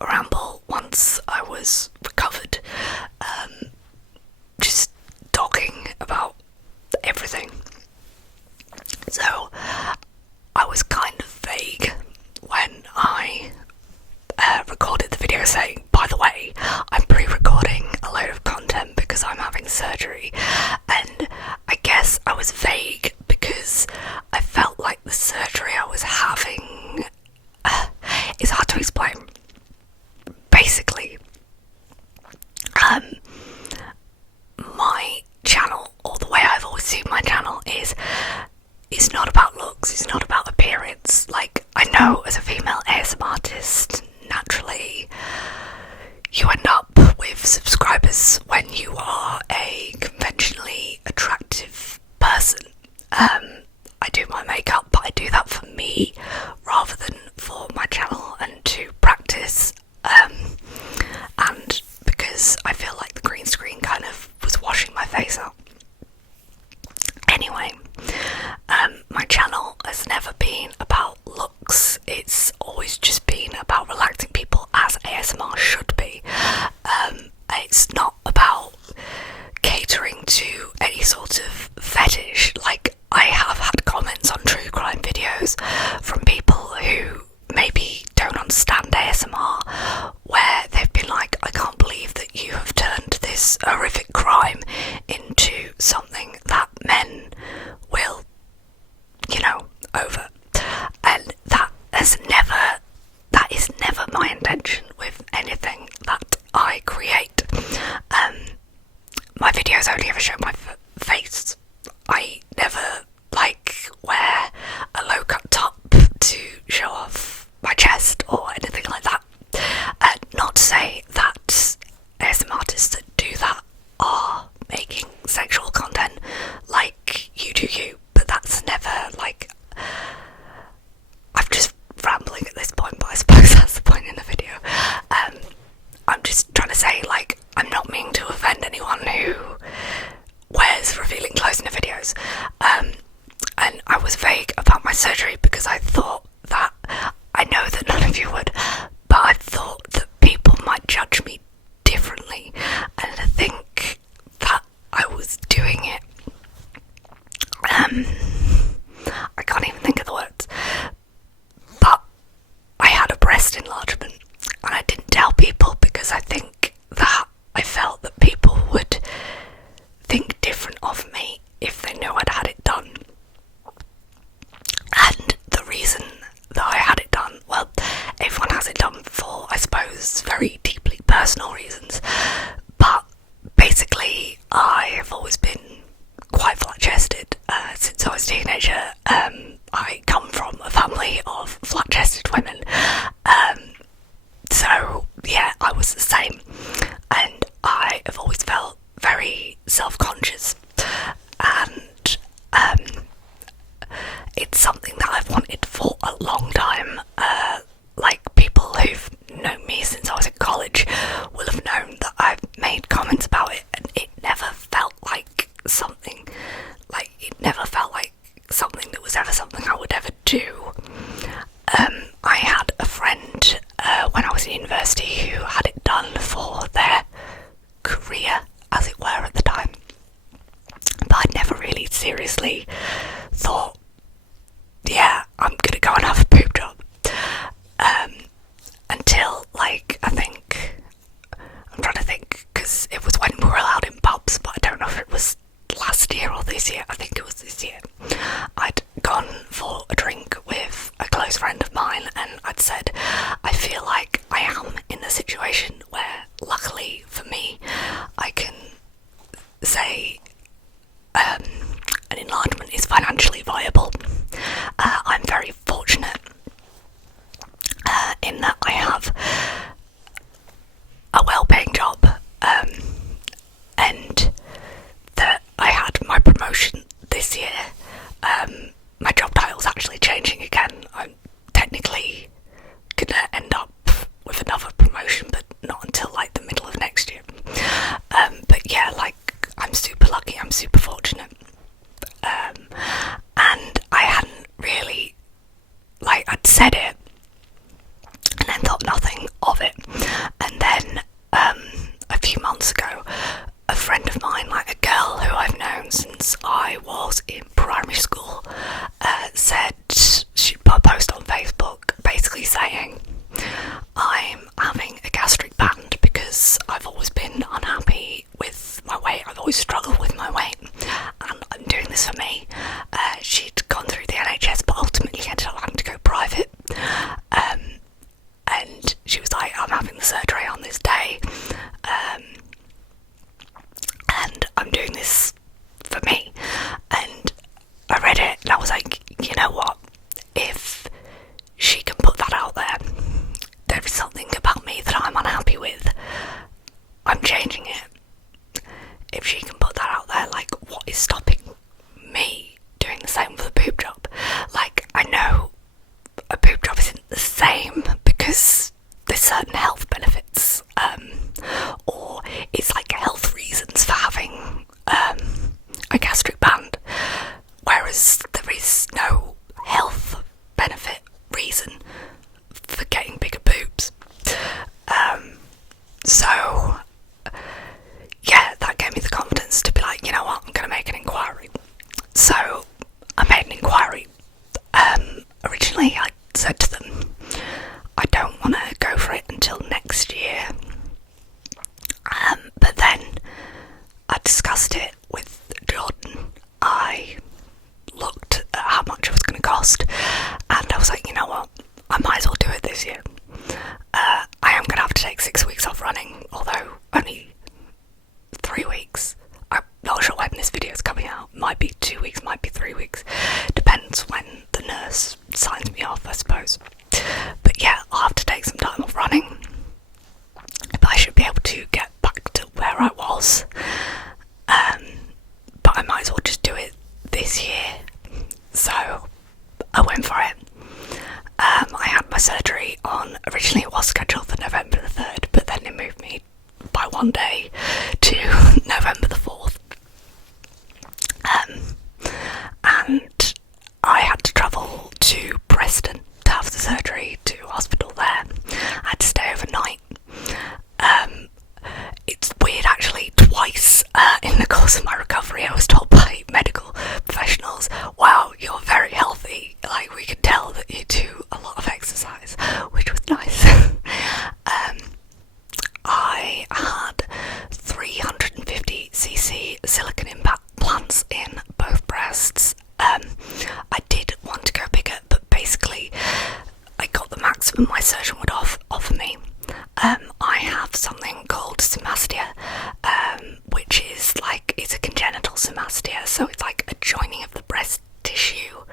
a ramble once I was recovered, just talking about everything. So I was kind of vague when I recorded the video saying, by the way, I'm pre-recording a load of content because I'm having surgery. And I guess I was vague because I felt like the surgery I was having is hard to explain. Basically, my channel, or the way I've always seen my channel, is not about looks, it's not about appearance. Like, I know as a female ASMR artist, naturally you end up with subscribers when you are a conventionally attractive person. I do my makeup, but I do that for me rather than for my channel and to practice, and because I feel like the green screen kind of was washing my face out. Anyway, my channel has never been about looks, it's always just been about relaxing people as ASMR should be. It's not about catering to any sort of fetish. Like, I have had comments on true crime videos from people who maybe don't understand ASMR, where they've been like, I can't believe that you have turned this horrific crime into something that men will, over. And that is never my intention with anything that I create. My videos only ever show my face. I never wear a low cut top to show off my chest or anything like that. Not to say that ASMR artists that do that are making sexual content like you do you, but that's never I'm just rambling at this point, but I suppose that's the point in the video. I'm just trying to say, I'm not meaning to offend anyone who wears revealing clothes in the videos. And I was vague about my surgery because I thought that, I know that none of you would, but I thought that people might judge me differently, and I think that I was doing it. I can't even think of the words, but I had a breast enlargement, and I didn't tell people because I think that I felt that people would think different of me if they knew I'd had it done. And the reason that I had it done, well, everyone has it done for, I suppose, very deeply personal reasons, but basically I have always been quite flat-chested since I was a teenager. I come from a family of flat-chested women, so yeah, I was the same, and I have always felt very self-conscious, and it's something that I've wanted for a long time. People who've known me since I was in college will have known that I've made comments about it, and it never felt like something that was ever something I would ever do. I had a friend when I was in university who had it done for their career, as it were, at the time, but I'd never really seriously thought, yeah, I'm gonna go and have a boob job. certain health benefits, or it's like health reasons for having a gastric band, whereas there is no health benefit reason for getting bigger boobs. So yeah, that gave me the confidence to be like, you know what, I'm going to make an inquiry. So I made an inquiry. Originally I said to them, I don't want to go for it until next year. But then I discussed it with Jordan. I looked at how much it was going to cost, and I was like, you know what, I might as well do it this year. I am going to have to take 6 weeks off running, although only 3 weeks. I'm not sure when this video is coming out. Might be 2 weeks, might be 3 weeks. Depends when the nurse signs me off, I suppose. But yeah, I'll have to take some time off running. But I should be able to get back to where I was. But I might as well just do it this year. So I went for it. I had my surgery on, originally it was scheduled for November the 3rd, but then they moved me by 1 day to November the 4th. And I had to travel to Preston to have the surgery, to hospital there. I had to stay overnight. It's weird actually, twice in the course of my recovery I was told by medical professionals, wow, you're very healthy, like we could tell that you do a lot of exercise, which was nice. I had 350cc silicone implants in both breasts. I did want to go bigger, but basically I got the maximum my surgeon would offer me. I have something called symastia, which is like, it's a congenital symastia, so it's like a joining of the breast tissue.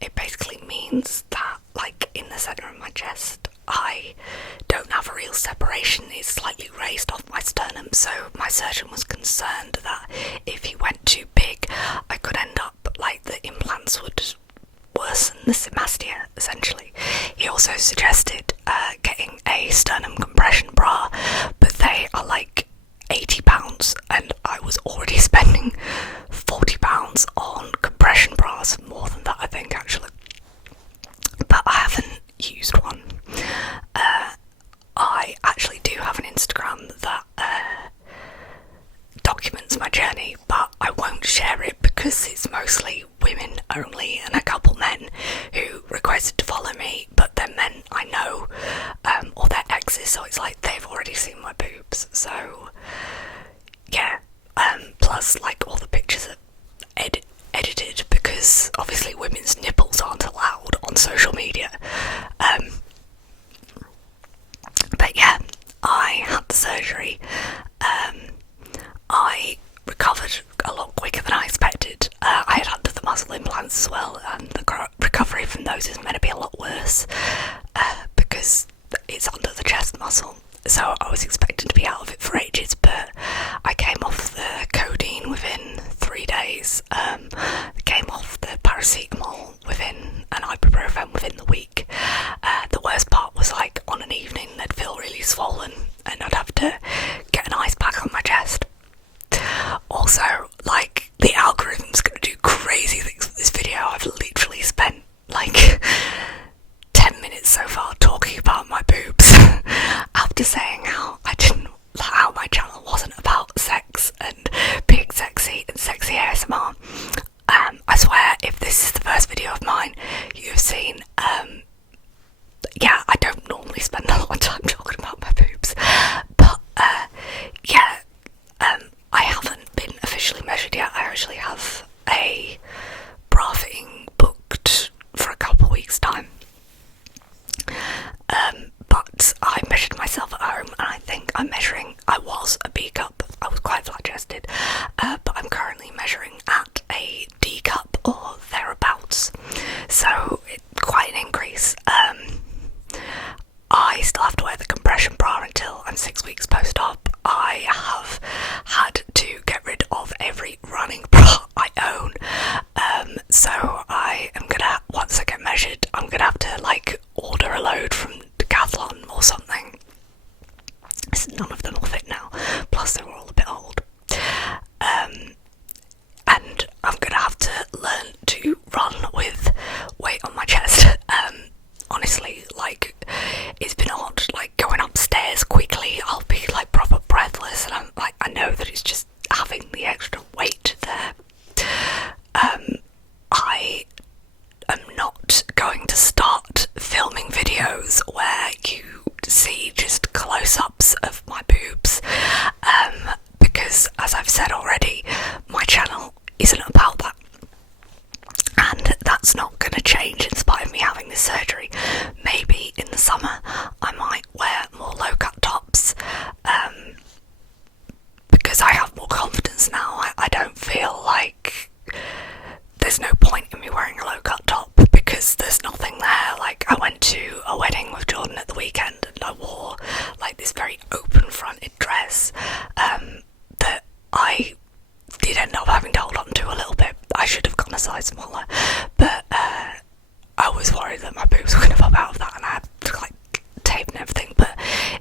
It basically means that, like, in the centre of my chest, I don't have a real separation. It's slightly raised off my sternum, so my surgeon was concerned that if he went too big, I could end up, like, the implants would worsen the symastia, essentially. He also suggested getting a sternum compression bra, but they are like £80, and I was already spending £40 on compression bras, more than that I think actually, but I haven't used one. I actually do have an Instagram that documents my journey, but I won't share it because it's mostly women only and a couple men who requested to follow me, but they're men I know, or their exes, so it's like they've already seen my boobs. So yeah, plus like all the pictures are edited because obviously women's nipples aren't allowed on social media. But yeah, I had the surgery. I recovered a lot quicker than I expected. I had under the muscle implants as well, and the recovery from those is meant to be a lot worse because it's under the chest muscle. So I was expecting to be out of it for ages, but I came off the codeine within 3 days. Came off the paracetamol within, and ibuprofen within the week. The worst part was like on an evening they'd feel really swollen and I'd have to get an ice pack on my chest. Also, like, the algorithm's gonna do crazy things with this video. I've literally spent like 10 minutes so far talking about my boobs after saying how my channel wasn't about sex and being sexy and sexy ASMR. I swear, if this is the first video of mine you've seen, yeah, I don't normally spend a lot of time talking about my boobs, but yeah, I haven't been officially measured yet. I actually have a bra fitting booked for a couple weeks time. But I measured myself at home, and I think I was a B cup. I was quite flat chested, but I'm currently measuring at a D cup or thereabouts. So quite an increase. I still have to wear the compression bra until I'm 6 weeks post-op. I have had to get rid of every running bra I own. So I am gonna, once I get measured, I'm gonna have to like order a load from Decathlon or something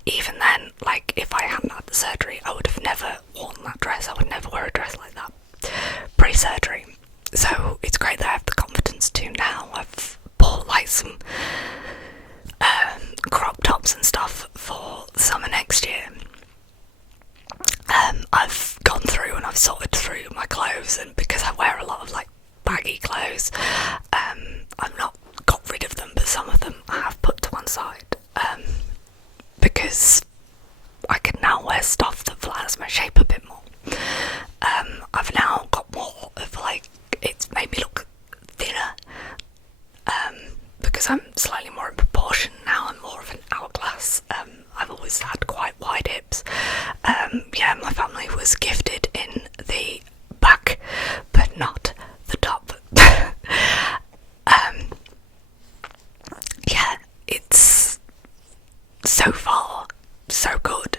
even then, like, if I hadn't had the surgery, I would have never worn that dress. I would never wear a dress like that pre-surgery. So it's great that I have the confidence to now. I've bought like some crop tops and stuff for summer next year. I've gone through and I've sorted through my clothes, and because I wear a lot of like baggy clothes, I've not got rid of them, but some of them I have put to one side, because I can now wear stuff that flatters my shape a bit more. I've now got more of like, it's made me look thinner, because I'm slightly more in proportion now. I'm more of an hourglass. I've always had quite wide hips. Yeah, my family was gifted in the back, but not the top. Yeah, it's so far so good.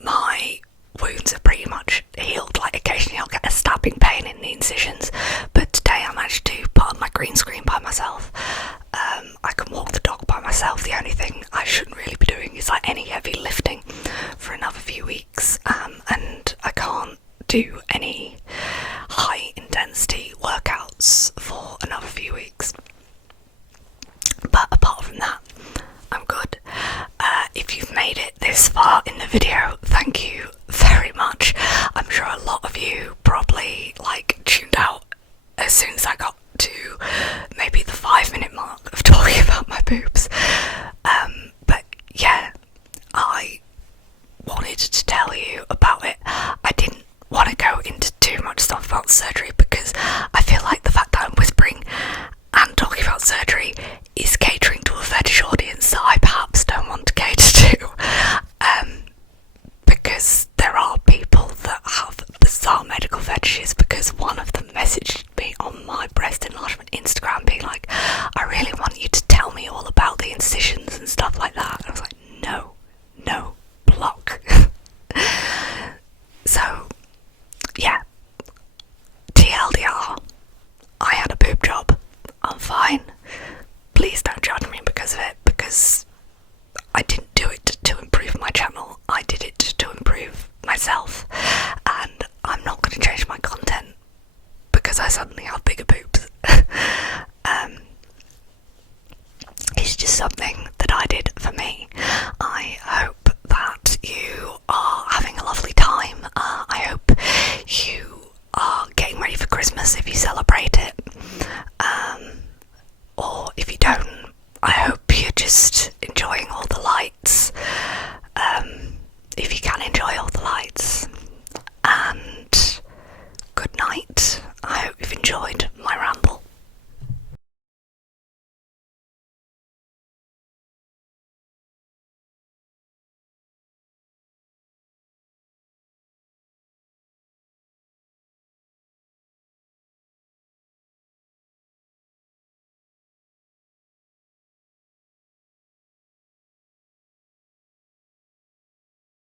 My wounds are pretty much healed. Like, occasionally I'll get a stabbing pain in the incisions, but today I managed to put on my green screen by myself. I can walk the dog by myself. The only thing I shouldn't really be doing is like any heavy lifting for another few weeks, and I can't do any high intensity workouts for another few weeks. But apart from that, I'm good. If you've made it this far in the video, thank you very much. I'm sure a lot of you probably like tuned out as soon as I got to maybe the 5-minute mark of talking about my boobs. But yeah, I wanted to tell you about it. I didn't want to go into too much stuff about surgery because I feel like the fact that I'm whispering and talking about surgery is catering to a fetish audience that I perhaps don't want to cater to, because there are people that have bizarre medical fetishes. Because one of them messaged me on my breast enlargement Instagram being like, I really want you to tell me all about the incisions and stuff like that. And I was like, no, block. So yeah, TLDR, I had a boob job. I'm fine. Please don't judge me because of it, because I didn't do it to improve my channel. I did it to improve myself.